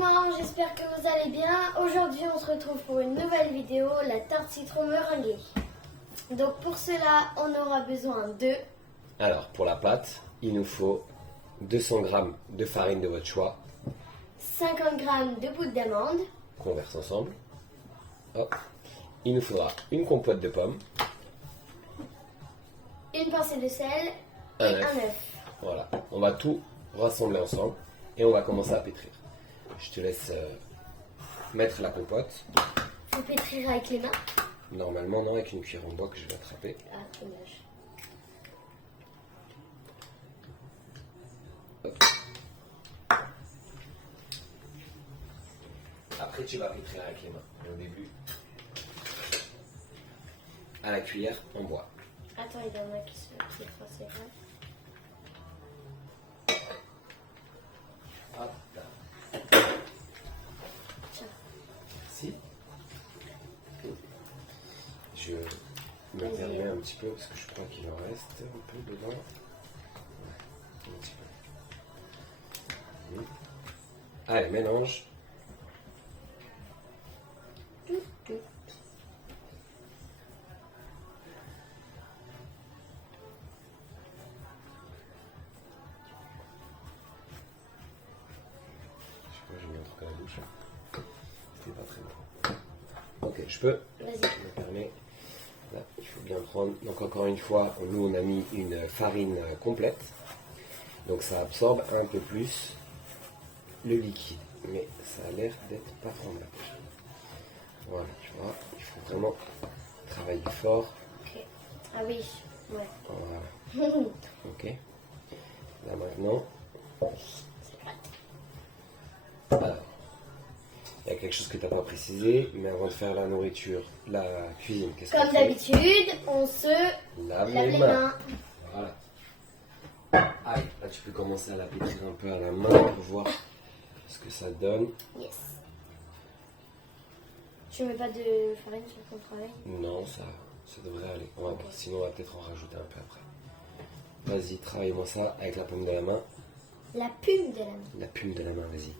comment? J'espère que vous allez bien. Aujourd'hui, on se retrouve pour une nouvelle vidéo, la tarte citron meringuée. Donc pour cela, on aura besoin de... Alors, pour la pâte, il nous faut 200 g de farine de votre choix, 50 g de poudre d'amande, qu'on verse ensemble. Hop. Il nous faudra une compote de pommes, une pincée de sel et un un œuf. œuf. Voilà, on va tout rassembler ensemble et on va commencer à pétrir. Je te laisse mettre la compote. Faut pétrir avec les mains. Normalement, non, avec une cuillère en bois que je vais attraper. Ah, dommage. Hop. Après, tu vas pétrir avec les mains. Au début, à la cuillère en bois. Attends, il y en a qui font c'est vrai. Hop là. Tiens. Merci. Je me permets un petit peu parce que je crois qu'il en reste un peu dedans. Ouais, un petit peu. Allez, mélange. Je mets un truc à la bouche. C'était pas très bon. Ok, je peux. Vas-y. Je me permets. Là, il faut bien prendre. Donc encore une fois, nous on a mis une farine complète. Donc ça absorbe un peu plus le liquide. Mais ça a l'air d'être pas trop mal. Voilà, tu vois, il faut vraiment travailler fort. Ok. Ah oui, ouais. Voilà. Ok. Là maintenant. Alors, il y a quelque chose que tu n'as pas précisé, mais avant de faire la nourriture, la cuisine, qu'est-ce qu'on Comme fait? d'habitude, on se Lave lave les les mains. mains. Voilà. Aïe, là tu peux commencer à la pétrir un peu à la main pour voir ce que ça donne. Yes. Tu mets pas de farine sur ton travail? Non, ça devrait aller. On va voir. Sinon, on va peut-être en rajouter un peu après. Vas-y, travaille-moi ça avec la paume de la main. La plume de la main. La plume de la main, vas-y.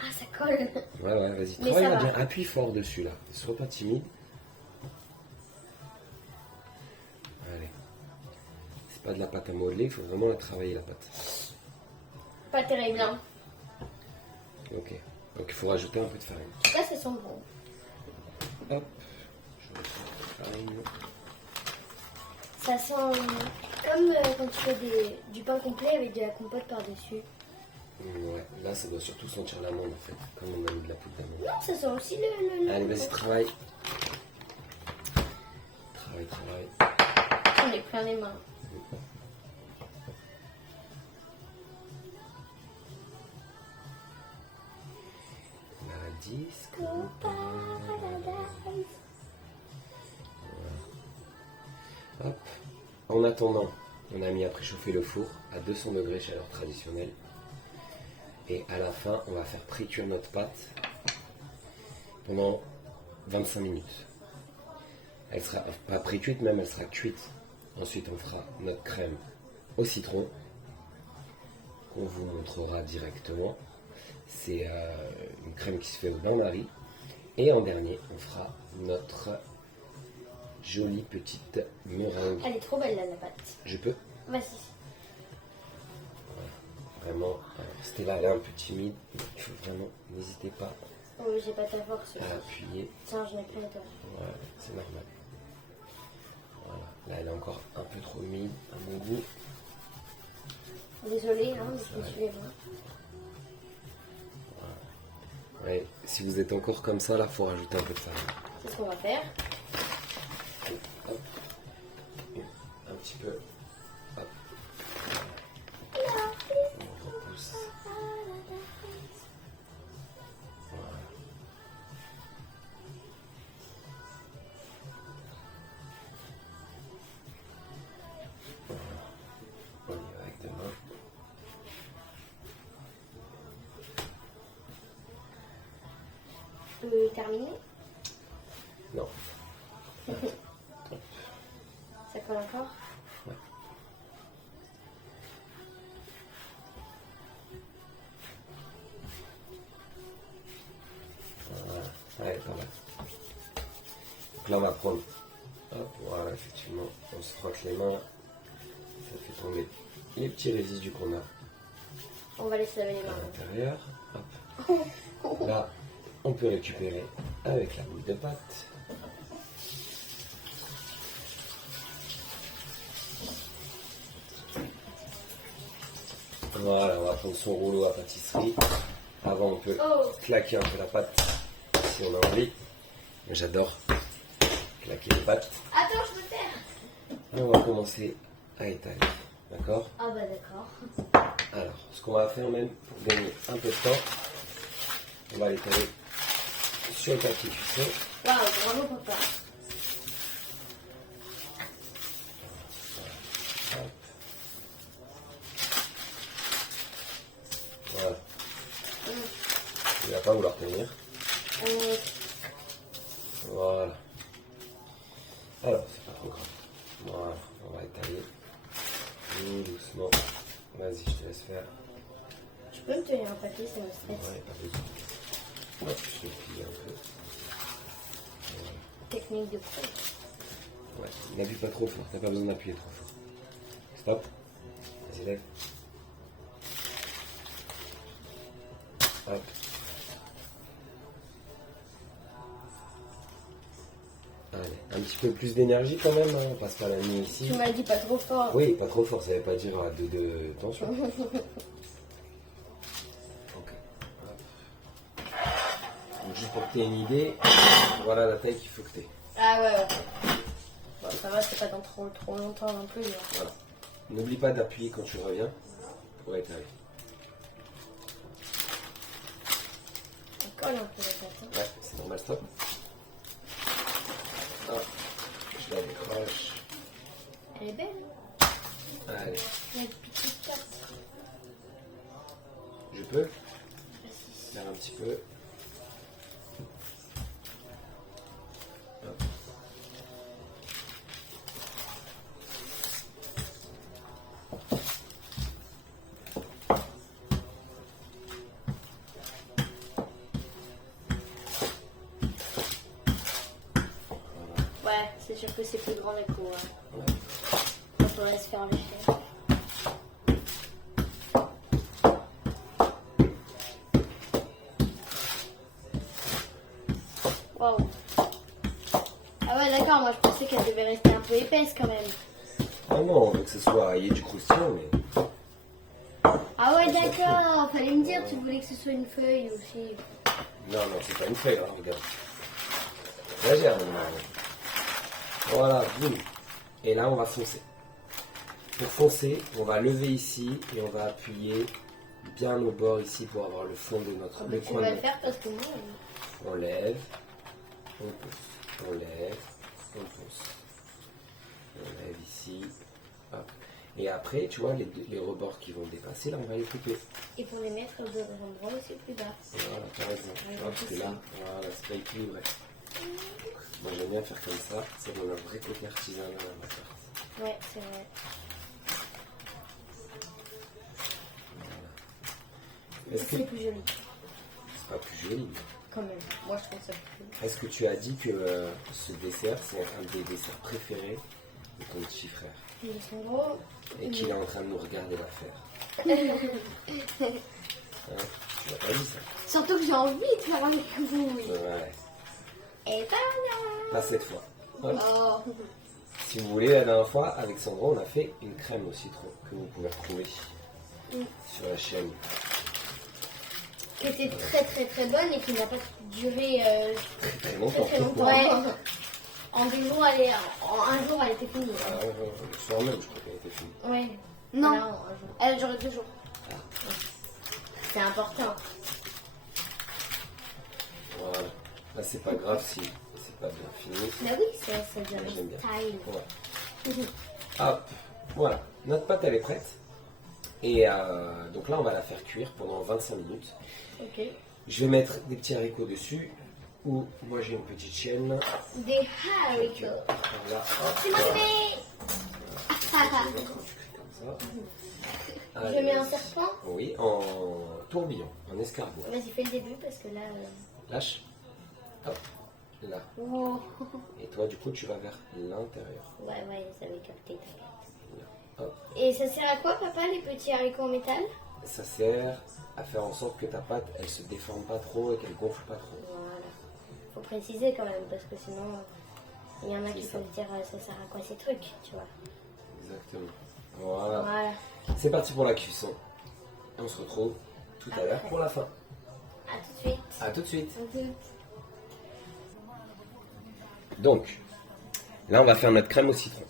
Ah, ça colle. Ouais, vas-y. Mais Travaille ça bien. va. Appuie fort dessus, là. Sois pas timide. Allez. C'est pas de la pâte à modeler, il faut vraiment la travailler, la pâte. Pas terrible, hein. Ok. Donc, il faut rajouter un peu de farine. En tout cas, ça sent bon. Hop. Je ressens la farine. Ça sent comme quand tu fais du pain complet avec de la compote par-dessus. Ouais, là, ça doit surtout sentir l'amande, en fait. Comme on a mis de la poudre d'amande. Non, ça sent aussi le Allez, vas-y, travaille. Travaille. On est plein les mains. La disco. Hop. En attendant, on a mis à préchauffer le four à 200 degrés chaleur traditionnelle. Et à la fin, on va faire précuire notre pâte pendant 25 minutes. Elle sera pas précuite, même elle sera cuite. Ensuite, on fera notre crème au citron qu'on vous montrera directement. C'est une crème qui se fait au bain-marie. Et en dernier, on fera notre jolie petite meringue. Elle est trop belle, là, la pâte. Je peux? Vas-y. Vraiment, Stella elle est un peu timide. Il faut vraiment, n'hésitez pas Oh, j'ai pas ta force. à appuyer. Tiens, je n'ai plus à toi. Ouais, c'est normal. Voilà, là elle est encore un peu trop humide à mon goût. Désolée, hein, mais Ça je me va. suis les mains. Ouais, si vous êtes encore comme ça, là, faut rajouter un peu de farine. C'est ce qu'on va faire. Hop. Un petit peu. Hop. On repousse. Voilà. On y va avec deux mains. Je peux terminer. Non. Ça colle encore. Ouais. Donc là, on va prendre, hop, voilà, effectivement, on se frotte les mains, ça fait tomber les petits résidus qu'on a On va laisser laver les à mains. l'intérieur. Hop. Là, on peut récupérer avec la boule de pâte. Voilà, on va prendre son rouleau à pâtisserie. Avant, on peut claquer un peu la pâte si on a envie. J'adore claquer les pâtes. Attends, je peux faire. Et on va commencer à étaler. D'accord? Ah bah d'accord. Alors, ce qu'on va faire même pour gagner un peu de temps, on va l'étaler sur le papier cuisson. Waouh, bravo papa. Hop. Voilà. Il va pas vouloir tenir. Voilà. Alors, c'est pas trop grave. Voilà, on va étaler. Tout doucement. Vas-y, je te laisse faire. Je peux me tenir un papier, ça me stresse. Ouais, pas besoin. Hop, je vais plier un peu. Voilà. Technique de pro. Ouais, n'appuie pas trop fort, t'as pas besoin d'appuyer trop fort. Stop. Vas-y, lève. Hop. Allez, un petit peu plus d'énergie quand même, hein. On passe pas la nuit ici. Tu m'as dit pas trop fort. Oui, pas trop fort, ça veut pas dire de tension. Ok. Hop. Donc juste pour que tu aies une idée, voilà la taille qu'il faut que tu aies. Ah ouais. Bon, ça va, c'est pas dans trop longtemps non plus. Hein. Voilà. N'oublie pas d'appuyer quand tu reviens pour étaler. On colle un peu la pâte. Hein. Ouais, c'est normal, stop. Hop, je la décroche. Elle est belle. Hein. Allez, Il y a une petite pâte. je peux faire un petit peu. Hop. Ouais, c'est sûr que c'est plus grand les coups. Hein. Ouais. Quand on laisse faire les chefs. Waouh. Ah ouais, d'accord, moi je pensais qu'elle devait rester un peu épaisse quand même. Oh non, on veut que ce soit, il y ait du croustillant, mais Ah ouais, d'accord, fallait me dire, tu voulais que ce soit une feuille aussi. non, c'est pas une feuille, hein, regarde. Là, j'ai un. Voilà, boum. Et là, on va foncer. Pour foncer, on va lever ici et on va appuyer bien au bord ici pour avoir le fond de notre. Ah Le bah, tu coin vas de le notre. faire parce que moi. On lève, on pousse, on lève, on pousse. On lève ici, hop. Et après, tu vois, les rebords qui vont dépasser, là, on va les couper. Et pour les mettre de l'endroit aussi plus bas. Voilà, par exemple. Ouais, Hop, parce que c'est là, ça. voilà, c'est pas équilibré. Moi, j'aime bien faire comme ça. C'est mon vrai côté artisanal à ma carte. Ouais, c'est vrai. Est-ce que C'est plus joli, c'est pas plus joli? quand même. Moi je trouve ça plus joli. Est-ce que tu as dit que ce dessert, c'est un des desserts préférés de ton petit frère Ils sont gros. et qu'il est en train de nous regarder la faire? Hein, tu l'as pas dit ça? Surtout que j'ai envie de faire avec vous. Ouais. Et voilà. Pas cette fois. Hop. Oh. Si vous voulez, la dernière fois, avec Sandro, on a fait une crème au citron que vous pouvez retrouver sur la chaîne. Qui était très très très bonne et qui n'a pas duré Très très longtemps. très longtemps. Ouais. En 2 jours, en un jour, elle était finie. Ah, ouais, le soir même, je crois qu'elle était finie. Ouais. Non. Voilà, en un jour. Elle a duré 2 jours. Ah. C'est important. Voilà. Là, c'est pas grave si c'est pas bien fini. Mais oui, ça devient le J'aime bien. style. Ouais. Hop, voilà. Notre pâte, elle est prête. Et donc là, on va la faire cuire pendant 25 minutes. Ok. Je vais mettre des petits haricots dessus. Ou moi, j'ai une petite chaîne. Des haricots. Voilà. Hop. C'est moi qui mets. Je vais mettre un sucré comme ça. Je mets un serpent. Oui, en tourbillon, en escargot. Vas-y, fais le début parce que là. Lâche. Hop. là. Wow. Et toi, du coup, tu vas vers l'intérieur. Ouais, ils avaient capté. Là. Hop. Et ça sert à quoi, papa, les petits haricots en métal? Ça sert à faire en sorte que ta pâte, elle se déforme pas trop et qu'elle gonfle pas trop. Voilà. Faut préciser quand même, parce que sinon, il y en a qui ça. peuvent dire ça sert à quoi ces trucs, tu vois. Exactement. Voilà. Voilà. C'est parti pour la cuisson. On se retrouve tout à l'heure pour la fin. À tout de suite. A tout de suite. À tout. Donc, là, on va faire notre crème au citron.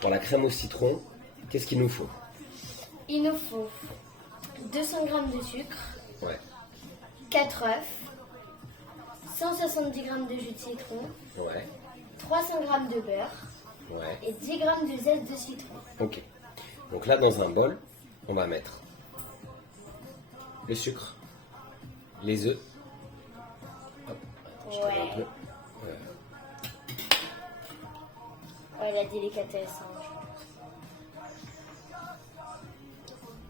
Pour la crème au citron, qu'est-ce qu'il nous faut? Il nous faut 200 g de sucre, Ouais, 4 œufs, 170 g de jus de citron, ouais, 300 g de beurre ouais. et 10 g de zeste de citron. Ok. Donc là, dans un bol, on va mettre le sucre, les œufs. Hop, je tourne un peu. Ouais, la délicatesse. Hein.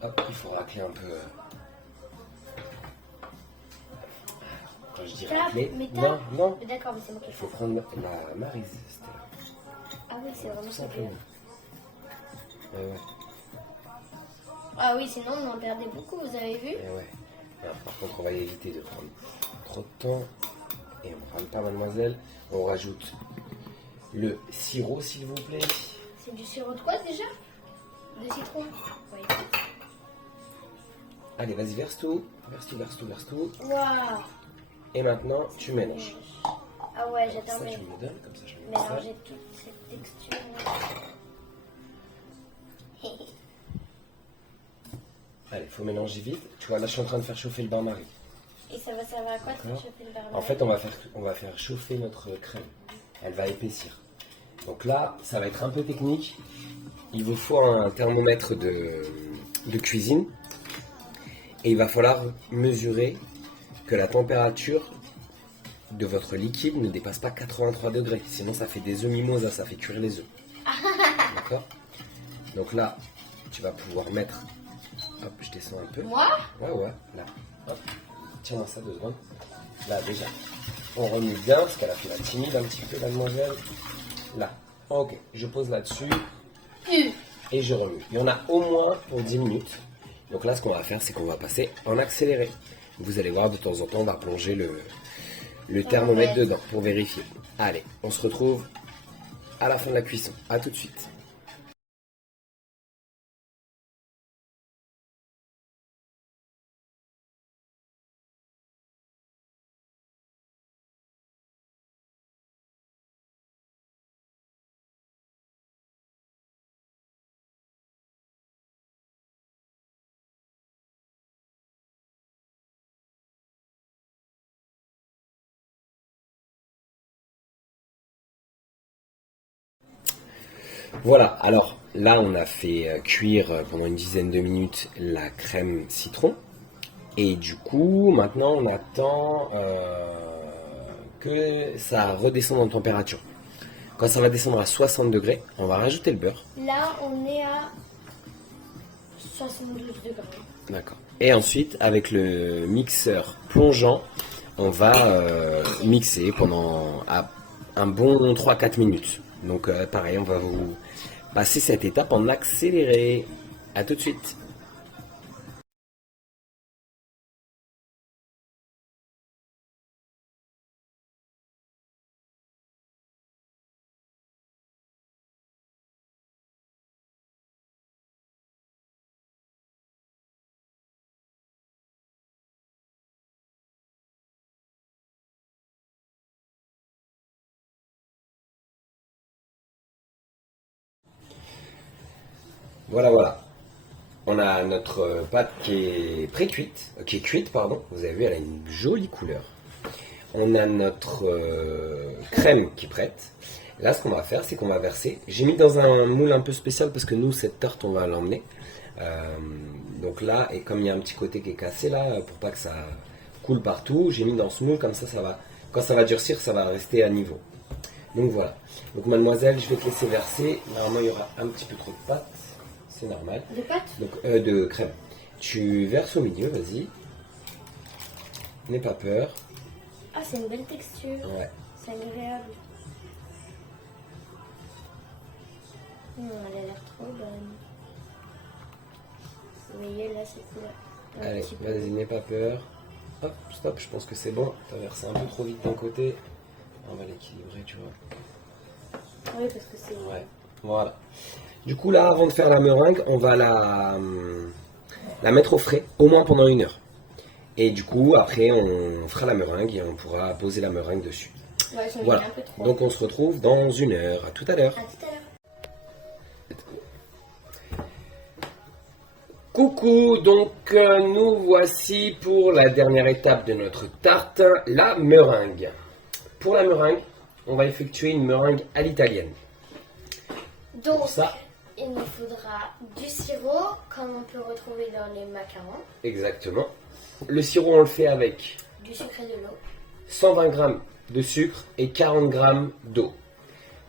Hop, il faut racler un peu. Quand je dis racler, Mais non, non. D'accord, mais c'est moi qui Il fais. faut prendre la maryse, Stella. Ah oui, c'est vraiment Tout ça. simplement. Ouais. Ah oui, sinon on en perdait beaucoup, vous avez vu? Ouais. Alors, par contre, on va éviter de prendre trop de temps. Et on ne rame pas, mademoiselle. On rajoute le sirop, s'il vous plaît. C'est du sirop de quoi déjà? De citron? Oui. Allez, vas-y, verse tout. Verse tout, verse tout, verse tout. Waouh! Et maintenant, tu mélanges. Ah ouais, j'attends, Ça, mais tu me le donnes, comme ça, je mets ça. mélanger toute cette texture. Allez, il faut mélanger vite. Tu vois, là, je suis en train de faire chauffer le bain-marie. Et ça va servir à quoi de faire D'accord. chauffer le beurre? En fait, on va faire chauffer notre crème. Elle va épaissir. Donc là, ça va être un peu technique. Il vous faut un thermomètre de cuisine. Et il va falloir mesurer que la température de votre liquide ne dépasse pas 83 degrés. Sinon, ça fait des œufs mimosa, ça fait cuire les œufs. D'accord? Donc là, tu vas pouvoir mettre... Hop, je descends un peu. Moi? Ouais, là. Hop. Tiens-moi ça 2 secondes. Là, déjà, on remue bien, parce qu'elle a fait la timide un petit peu, mademoiselle. Là. Ok, je pose là-dessus. Et je remue. Il y en a au moins pour 10 minutes. Donc là, ce qu'on va faire, c'est qu'on va passer en accéléré. Vous allez voir, de temps en temps, on va plonger le thermomètre dedans pour vérifier. Allez, on se retrouve à la fin de la cuisson. A tout de suite. Voilà, alors là on a fait cuire pendant une dizaine de minutes la crème citron. Et du coup, maintenant on attend que ça redescende en température. Quand ça va descendre à 60 degrés, on va rajouter le beurre. Là, on est à 72 degrés. D'accord. Et ensuite, avec le mixeur plongeant, on va mixer pendant un bon 3-4 minutes. Donc pareil, on va vous passer cette étape en accéléré. A tout de suite. Voilà. On a notre pâte qui est pré-cuite, qui est cuite, pardon. Vous avez vu, elle a une jolie couleur. On a notre crème qui est prête. Là, ce qu'on va faire, c'est qu'on va verser. J'ai mis dans un moule un peu spécial parce que nous, cette tarte, on va l'emmener. Donc là, et comme il y a un petit côté qui est cassé là, pour pas que ça coule partout, j'ai mis dans ce moule, comme ça, quand ça va durcir, ça va rester à niveau. Donc voilà. Donc mademoiselle, je vais te laisser verser. Normalement, il y aura un petit peu trop de pâte. C'est normal. De pâte? Donc, de crème. Tu verses au milieu, vas-y. N'aie pas peur. Ah, c'est une belle texture. Ouais. C'est agréable. Elle a l'air trop bonne. Vous voyez là, c'est cool. Allez, vas-y, n'aie pas peur. Hop, stop, je pense que c'est bon. T'as versé un peu trop vite d'un côté. On va l'équilibrer, tu vois. Oui, parce que c'est... Ouais, voilà. Du coup, là, avant de faire la meringue, on va la mettre au frais, au moins pendant 1 heure. Et du coup, après, on fera la meringue et on pourra poser la meringue dessus. Ouais, j'en ai Voilà. un peu trop. Donc, on se retrouve dans 1 heure. À tout à l'heure. À tout à l'heure. Coucou, donc nous voici pour la dernière étape de notre tarte, la meringue. Pour la meringue, on va effectuer une meringue à l'italienne. Donc, Pour ça, il nous faudra du sirop, comme on peut retrouver dans les macarons, exactement. Le sirop, on le fait avec du sucre et de l'eau. 120 g de sucre et 40 g d'eau.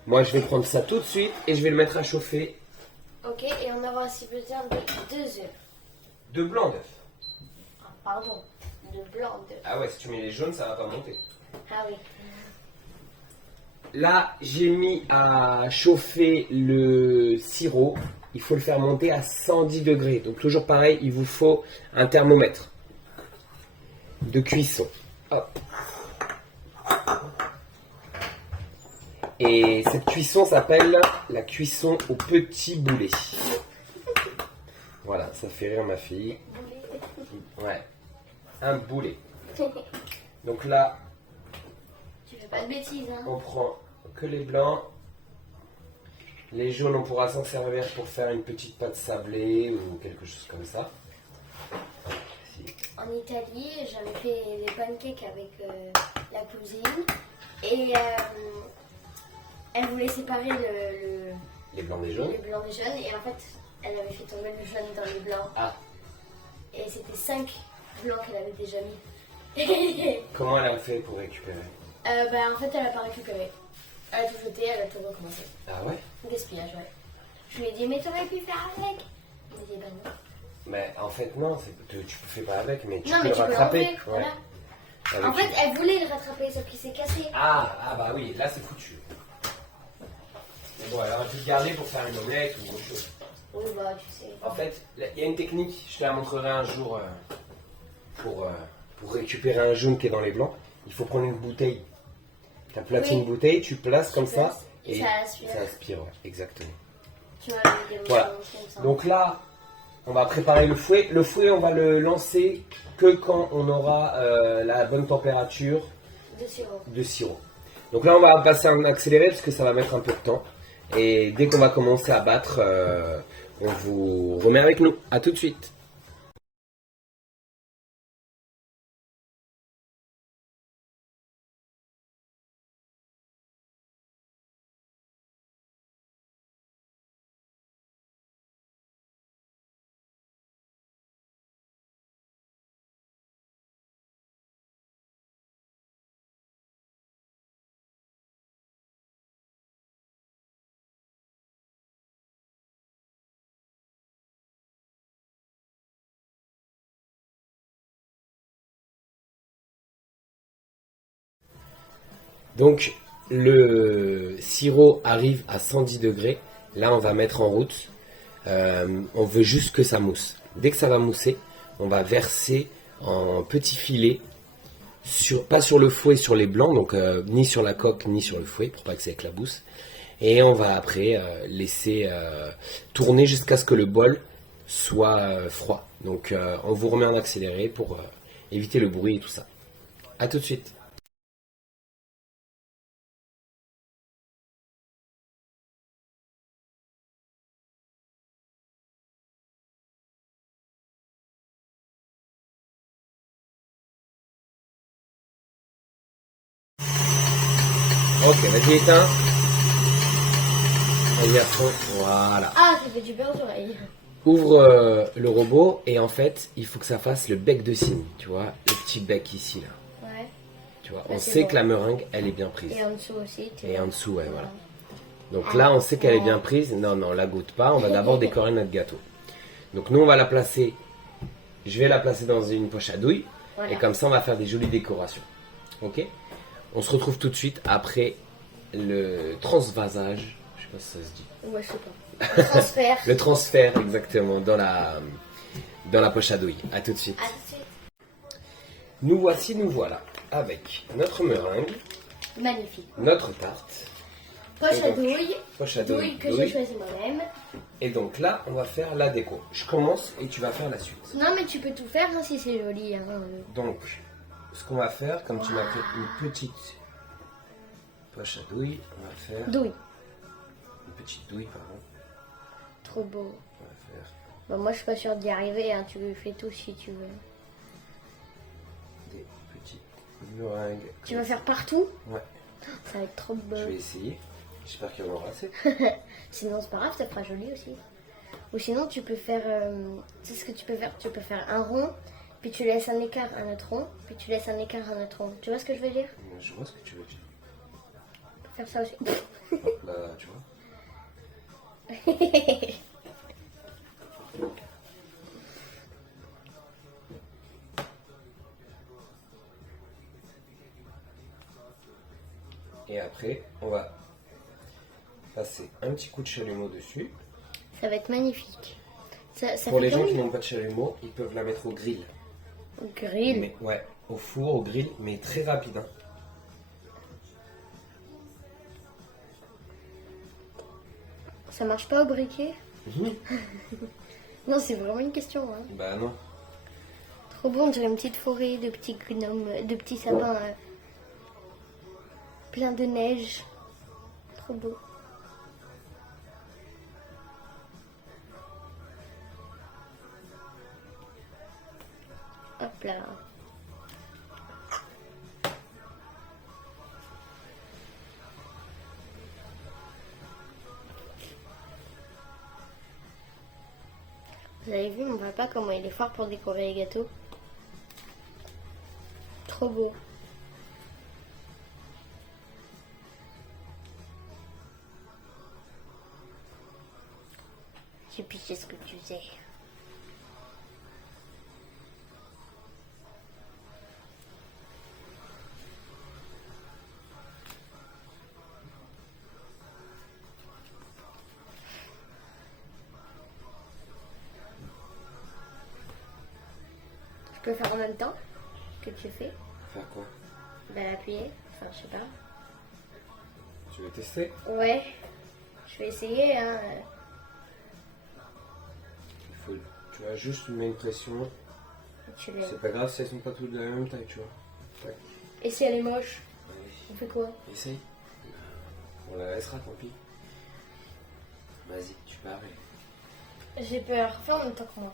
Moi, je vais prendre ça tout de suite et je vais le mettre à chauffer. Ok, et on aura aussi besoin de 2 œufs. De blanc d'œuf. Ah, pardon, de blanc d'œuf. Ah ouais, si tu mets les jaunes, ça va pas monter. Ah oui. Là, j'ai mis à chauffer le sirop. Il faut le faire monter à 110 degrés. Donc toujours pareil, il vous faut un thermomètre de cuisson. Hop. Et cette cuisson s'appelle la cuisson au petit boulet. Voilà, ça fait rire ma fille. Ouais, un boulet. Donc là, Tu fais pas de bêtises, hein. on prend que les blancs. Les jaunes, on pourra s'en servir pour faire une petite pâte sablée ou quelque chose comme ça. En Italie, j'avais fait des pancakes avec la cousine. Et elle voulait séparer Les blancs des jaunes. les blancs des jaunes. Et en fait, elle avait fait tomber le jaune dans les blancs. Ah, Et c'était 5 blancs qu'elle avait déjà mis. comment elle a fait pour récupérer? En fait, elle a pas récupéré. Elle a tout jeté, elle a tout recommencé. Ah ouais? Gaspillage, ouais. Je lui ai dit, mais t'aurais pu faire avec. Il m'a dit, bah non. Mais en fait, non, tu ne fais pas avec, mais tu Non, peux mais le tu peux rattraper. l'enlever, voilà. Avec En fait, une- elle voulait le rattraper, sauf qu'il s'est cassé. Ah bah oui, là c'est foutu. Mais bon, elle aurait pu le garder pour faire une omelette ou autre chose. Oui, bah, tu sais. En fait, il y a une technique, je te la montrerai un jour pour récupérer un jaune qui est dans les blancs. Il faut prendre une bouteille. Tu places Oui. une bouteille, tu places comme ça places, et ça aspire. ça aspire, ouais, exactement. Tu vois, le game Voilà. comme ça. Donc là, on va préparer le fouet. Le fouet, on va le lancer que quand on aura la bonne température De sirop. de sirop. Donc là, on va passer en accéléré parce que ça va mettre un peu de temps. Et dès qu'on va commencer à battre, on vous remet avec nous. À tout de suite. Donc, le sirop arrive à 110 degrés. Là, on va mettre en route. On veut juste que ça mousse. Dès que ça va mousser, on va verser en petits filets, pas sur le fouet, sur les blancs, donc ni sur la coque, ni sur le fouet, pour pas que ça éclabousse. Et on va après laisser tourner jusqu'à ce que le bol soit froid. Donc, on vous remet en accéléré pour éviter le bruit et tout ça. A tout de suite. Ok, vas-y, éteins. Vas-y à fond. Voilà. Ah, ça fait du beurre d'oreille. Ouvre le robot et en fait, il faut que ça fasse le bec de cygne. Tu vois, le petit bec ici, là. Ouais. Tu vois, Là, on c'est sait bon. que la meringue, elle est bien prise. Et en dessous aussi. tu Et vois. en dessous, ouais, voilà. Donc là, on sait qu'elle est bien prise. Non, non, la goûte pas. On va d'abord décorer notre gâteau. Donc nous, on va la placer. Je vais la placer dans une poche à douille. Voilà. Et comme ça, on va faire des jolies décorations. Ok? On se retrouve tout de suite après le transvasage. Je sais pas si ça se dit. Ouais, je sais pas. Le transfert. Le transfert, exactement, dans la poche à douille. À tout de suite. À tout de suite. Nous voilà avec notre meringue, Magnifique. notre tarte, Poche Et à donc, douille. poche à Douille que j'ai choisi moi-même. Et donc là, on va faire la déco. Je commence et tu vas faire la suite. Non, mais tu peux tout faire hein, si c'est joli. Hein. Donc, ce qu'on va faire, comme tu m'as fait une petite poche à douille, on va faire Douille. une petite douille, pardon. Trop beau. On va faire Bon, moi, je suis pas sûre d'y arriver. Hein. Tu fais tout si tu veux. des petites meringues. Tu vas faire partout? Ouais. Ça va être trop beau. Je vais essayer. J'espère qu'il y en aura assez. Sinon, c'est pas grave, ça fera joli aussi. Ou sinon, tu peux faire. Tu sais ce que tu peux faire? Tu peux faire un rond, puis tu laisses un écart, un autre rond, puis tu laisses un écart, un autre rond. Tu vois ce que je veux dire? Je vois ce que tu veux dire. Faire ça aussi. Hop là, tu vois. Et après, on va passer un petit coup de chalumeau dessus. Ça va être magnifique. Ça Pour fait les gens comme qui n'ont pas de chalumeau, ils peuvent la mettre au grill. une grill. Mais, ouais, au four, au grill, mais très rapide. Hein. Ça marche pas au briquet? Mhm. Non, c'est vraiment une question. Hein. Bah non. Trop bon, on dirait une petite forêt de petits gnomes, de petits sapins plein de neige. Trop beau. Hop là. Vous avez vu mon papa comment il est fort pour décorer les gâteaux? Trop beau. J'ai piché ce que tu faisais. Je peux faire en même temps que tu fais? Faire quoi? Ben appuyer, enfin je sais pas. Tu veux tester? Ouais, je vais essayer hein. Il faut, tu as juste mets une pression. Tu l'aimes. C'est pas grave si elles sont pas toutes de la même taille, tu vois. Ouais. Et si elle est moche, Allez, on fait quoi? essaye. On la laissera, tant pis. Vas-y, tu pars. J'ai peur, fais en même temps que moi.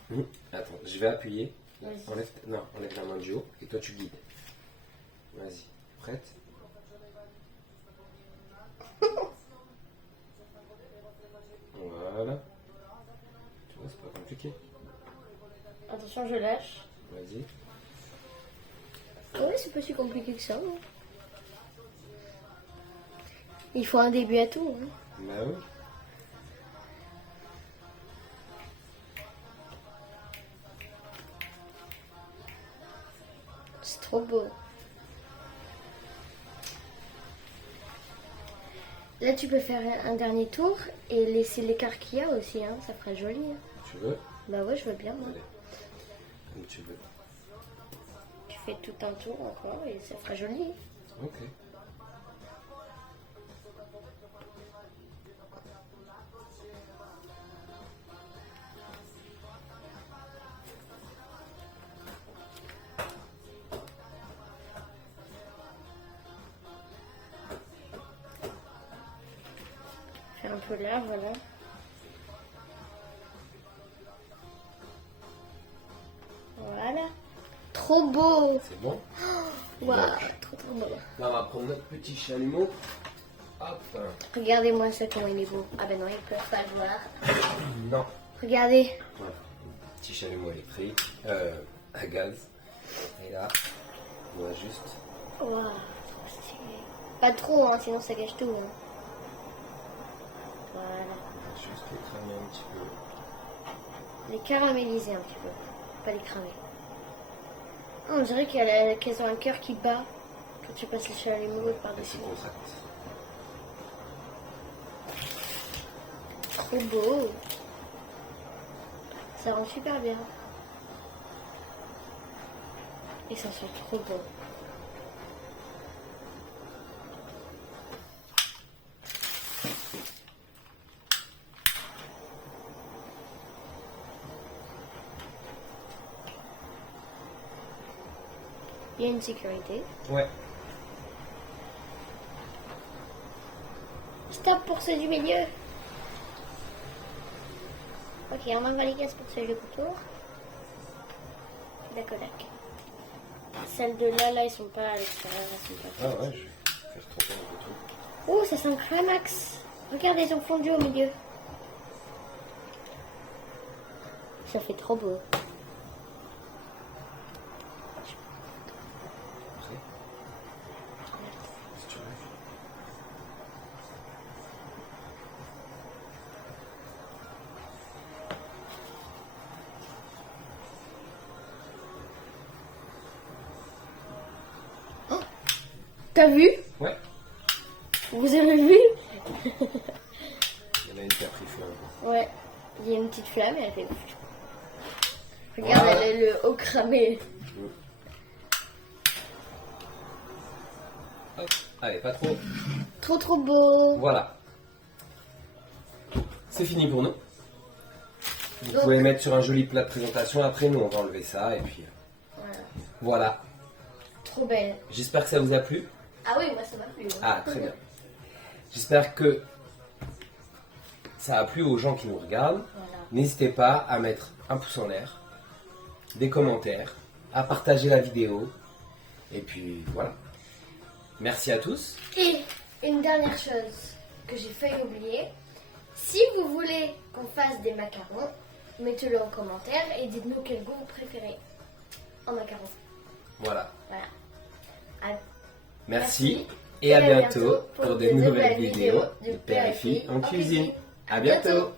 Attends, je vais appuyer. Vas-y. Enlève la main du haut et toi tu guides. Vas-y, prête? Voilà. Tu vois, c'est pas compliqué. Attention, je lâche. Vas-y. Ouais, c'est pas si compliqué que ça. Hein. Il faut un début à tout. Hein. Bah oui. C'est trop beau. Là, tu peux faire un dernier tour et laisser l'écart qu'il y a aussi. Hein. Ça ferait joli. Hein. Tu veux? Bah ouais, je veux bien. Moi. Allez. Comme tu veux. Tu fais tout un tour encore et ça ferait joli. Ok. Faire un peu là, voilà. Voilà. Trop beau. C'est bon? Waouh, Donc, trop trop beau. là, on va prendre notre petit chalumeau. Hop. Regardez-moi ça, comment il est beau. Ah ben non, ils peuvent pas le voir. Non. Regardez. Voilà. Petit chalumeau électrique. À gaz. Et là, on va juste. Waouh, trop stylé. Pas trop, hein, sinon ça gâche tout. Hein. Voilà. On va juste les cramer un petit peu. Les caraméliser un petit peu. Pas les cramer. Ah, on dirait qu'elles ont un cœur qui bat. Quand tu passes le chalumeau par-dessus. C'est contracté. Trop beau. Ça rend super bien. Et ça sent trop beau. Il y a une sécurité. Ouais. Stop pour ceux du milieu. Ok, on envoie les gaz pour ceux du contour. D'accord, d'accord. Celles de là, ils sont pas à l'extérieur, elles sont pas Ah faites. ouais, je vais faire tremper un peu tout. Oh, ça sent Climax. Regardez, ils ont fondu au milieu. Ça fait trop beau. Après, si tu veux. T'as vu? Ouais. Vous avez vu? Il y en a une qui a pris feu un peu. Ouais. Il y a une petite flamme et elle fait... Regarde, Voilà. elle est le haut cramé. Hop. Allez, pas trop. Trop beau. Voilà. C'est fini pour nous. Vous Donc- pouvez mettre sur un joli plat de présentation. Après, nous, on va enlever ça. Et puis, Voilà. voilà. Trop belle. J'espère que ça vous a plu. Ah oui, moi ça m'a plu. Ah, très bien. J'espère que ça a plu aux gens qui nous regardent. Voilà. N'hésitez pas à mettre un pouce en l'air, des commentaires, à partager la vidéo. Et puis, voilà. Merci à tous. Et une dernière chose que j'ai failli oublier. Si vous voulez qu'on fasse des macarons, mettez-le en commentaire et dites-nous quel goût vous préférez en macarons. Voilà. Voilà. À- Merci. Et à bientôt pour de nouvelles vidéos du Père et Fille en cuisine. À bientôt.